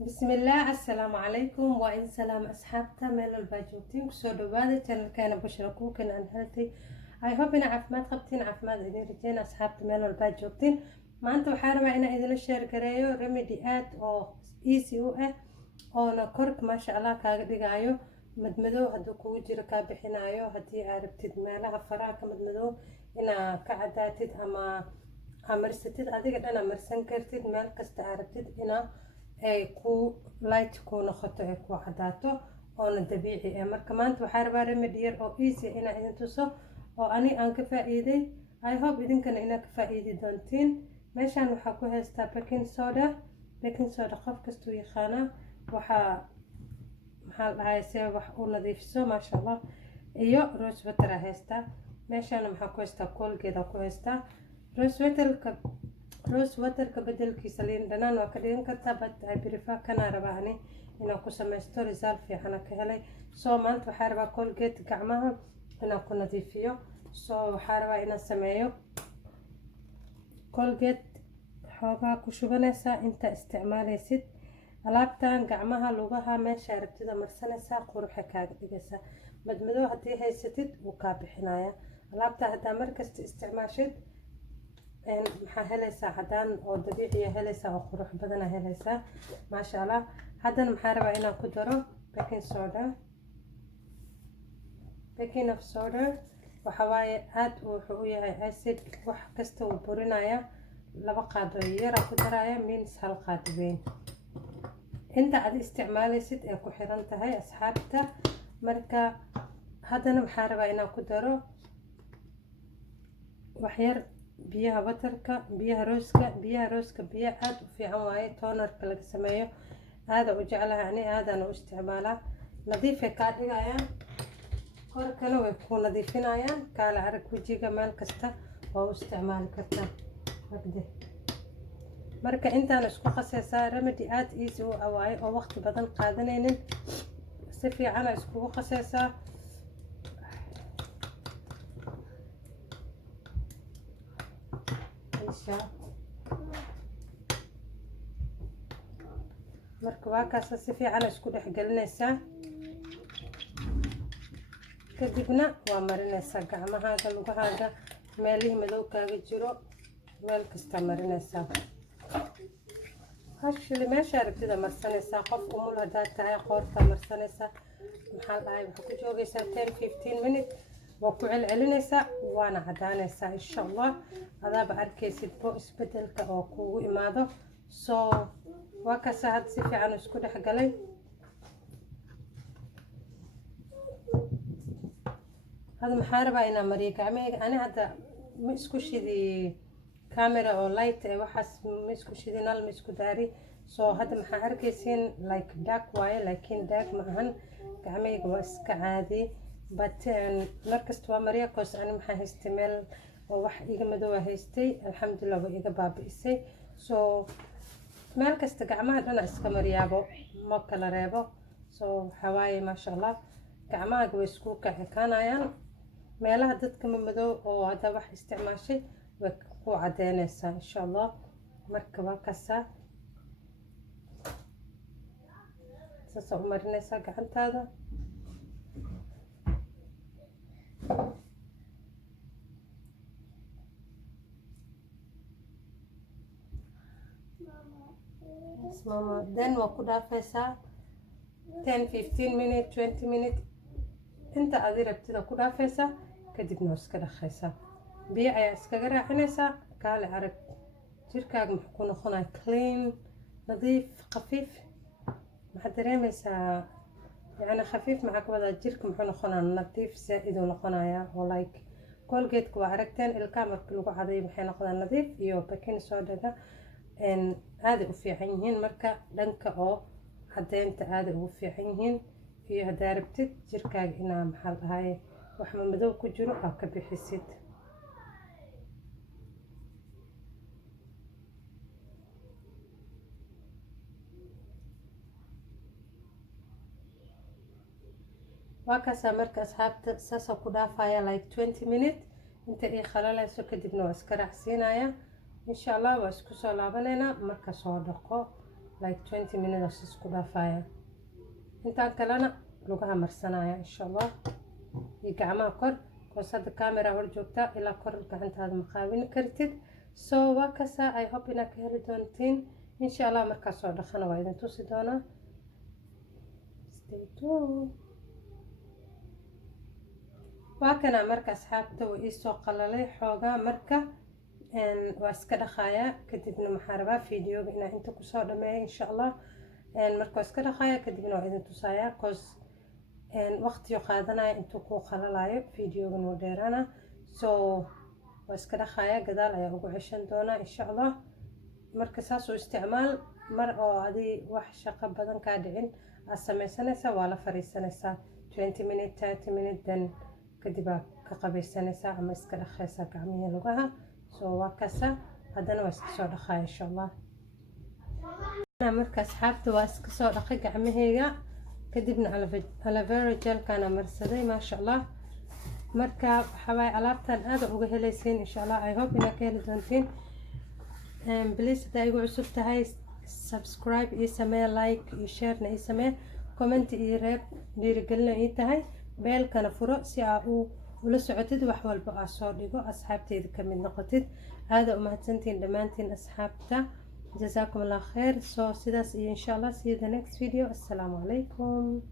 بسم الله السلام عليكم وإن سلام أصحابتا ميل الباجوتين كسو دواده channelkeena Bushra Cooking and Healthy. I hope ina caafimaad qabtiin, caafimaad idin rajeyna asxaabta meel walba joogtiin. Maanta waxaan rabaa inaan idin share gareeyo remedy aad oo easy u ah oona korka maasha Allah kaaga dhigayo madmadow hadduu kugu jiro kaa bixinayo haddii aad rabtid meelaha faraha ka madmadow inaa ka cadaatid ama amarsatid adiga dhan amarsan kartid meel kasta aad rabtid inaa ay ku light ku noqoto ay ku cadaato oona dabiici ah. Marka maanta waxaan rabaa remedy yar oo easy inaan idin tuso oo ani aan ka faa'iiday. I hope idinkana inaad ka faa'iidi doontiin. Meeshaan waxaa ku haystaa baking soda qof kastuu yaqaana maxaa dhahay se wax u nadiifiso maasha Allah iyo rose water haystaa. Meeshaan waxaa ku haystaa Colgate ku haystaa rose water ka bedelkiisa liin dhanaan waa ka dhigan kartaa, but I prefer kana rabaa ani inaan ku samaysto result fiican ka helay. So maanta waxaan rabaa Colgate gacmaha inaan ku nadiifiyo. So waxaan rabaa inaan sameeyo Colgate xoogaa ku shubanaysaa inta isticmaalaysid alaabtan gacmaha lugaha meesha rabtida marsanaysaa quruxa kaaga dhigaysaa. Madmadow haddii haysatid wuu kaa bixinayaa. Alaabta haddaa markasta isticmaashid maxaa helaysaa cadaan oo dabiici ah helaysaa oo qurux badan helaysaa maasha Allah. Haddana maxaan rabaa inaan ku daro baking soda waxa waaye aad wuxuu u yahay acid, wax kasta uu burinaya. 2 qaado yar ku daraya means 1 qaado weyn inta aad isticmaalaysid ee ku xiran tahay asxaabta. Marka haddana waxaan rabaa inaan ku daro wax yar biyaha waterka, biyaha rooska biyo aad u fiican waaye tonerka laga sameeyo aad u jeclahay ani aadana u isticmaalaa. nadiif ka dhigayaan korkana way ku nadiifinayaan kala arag wajiga meel kasta oo u isticmaali kartaa. Marka intaan isku qasaysaa remedy aad easy u awaaye oo waqti badan qaadanaynin. Si fiican isku qasaysaa marka waa kaas si fiican isku dhex gelinaysaa kadibna waa marinaysaa gacmahaaga lugahaaga meelihii madow kaaga jiro meel kasta marinaysaa. Actually meesha rabtida marsanaysaa qof umul haddaad tahay qoorta marsanaysaa maxaa dhahay waxaa ku joogaysaa 10-15 minutes waa ku celcelinaysaa waana cadaanaysaa insha Allah. adaaba arkaysid bo isbedelka oo kugu imaado. So waa kaas had si fiican isku dhex galay. هذا محاربة إنا مريكا أنا هذا مسكو شدي كاميرا أو لايت وحس مسكو شدي نال مسكو داري. so هذا محاركيسين like dark واي لكن dark معهن كعميق واسك عادي but مركز توا مريكوس أنا محاهستمل ووح إيجا مدوه هستي الحمد لله وإيجا بابيسي. so مركز تقعمها أنا اسك مريابو مكلا ريبو. so حواي ما شاء الله gacmahaaga way isku kaxikaanayaan meelaha dadka madow oo hada wax isticmaashay way ku cadeynaysaa insha Allah. marka waa kaasa soo marinaysaa gacantaada mama then waa ku dhaafaysaa 10-15 minutes 20 minutes inta aad rabtida ku dhaafaysaa kadibna iska dhaqaysaa biyo ayaa iskaga raacinaysaa kaale arag jirkaaga muxuu ku noqonayaa clean nadiif khafiif. maxaad dareemaysaa yani khafiif maxaa ka wada jirka muxuu noqonayaa nadiif zaid u noqonayaa oo like Colgate waa aragteen ilka markii lagu caday maxay noqdaan nadiif iyo baking soda aad u fiican yihiin. marka dhanka oo cadeynta aad ugu fiican yihiin iyo hadaa rabtid jirkaaga inaa maxaa dhahay wax madow ku jiro aad ka bixisid. waa kaasa marka asxaabta saasa ku dhaafaya like 20 minutes inta ay khalalayso kadibna waa iska raacsiinaya insha Allah. waa isku soo laabanayna marka soo dhaqo like 20 minutes isku dhaafaya. intaan kalena lugaha marsanaya insha allah iyo gacmaha kor koos hadda camera hor joogta ilaa kor gacantaada ma qaabin kartid. So waa kasa I hope inaad ka heli doontiin insha allah. markaa soo dhaqana waa idin tusi doonaa. Stay tuned. waa kana marka asxaabta waa iisoo qalalay xoogaa marka waa iska dhaqaaya kadibna maxaa rabaa fiidiyoga inaa inta kusoo dhameeya insha allah. marka waa iska dhaqaaya kadibna waa idin tusaaya koos waqtiyo qaadanaya intuu kuu qalalayo fiidiyogan wuu dheeraana. So waa iska dhaqaaya gadaal ayaa ugu ceshan doonaa insha allah. marka saas u isticmaal mar oo adii wax shaqo badan kaa dhicin aad sameysanaysaa waa la fariisanaysaa 20 minutes 30 minutes then kadib aad ka qabaysanaysaa ama iska dhaqaysaa gacmihii lugaha. So waa kasa haddana waa iska soo dhaqaaya insha allah. marka asxaabta waa iska soo dhaqay gacmahayga kadibna aloe vera gelkana marsaday maasha allah. marka waxaa waaye alaabtan aad uga helaysiin insha allah. I hope inaad ka heli doontiin. please haddaa igu cusub tahay subscribe ii samee, like iyo sharena ii samee, comment ii reeb, dhiirigelina ii tahay. beelkana furo si aa ula socotid wax walba aa soo dhigo asxaabteyda ka mid noqotid. aada u mahadsantiin dhammaantiin asxaabta. جزاكم الله خير. So sidaas iyo insha allah see you the next video. Assalamu alaikum.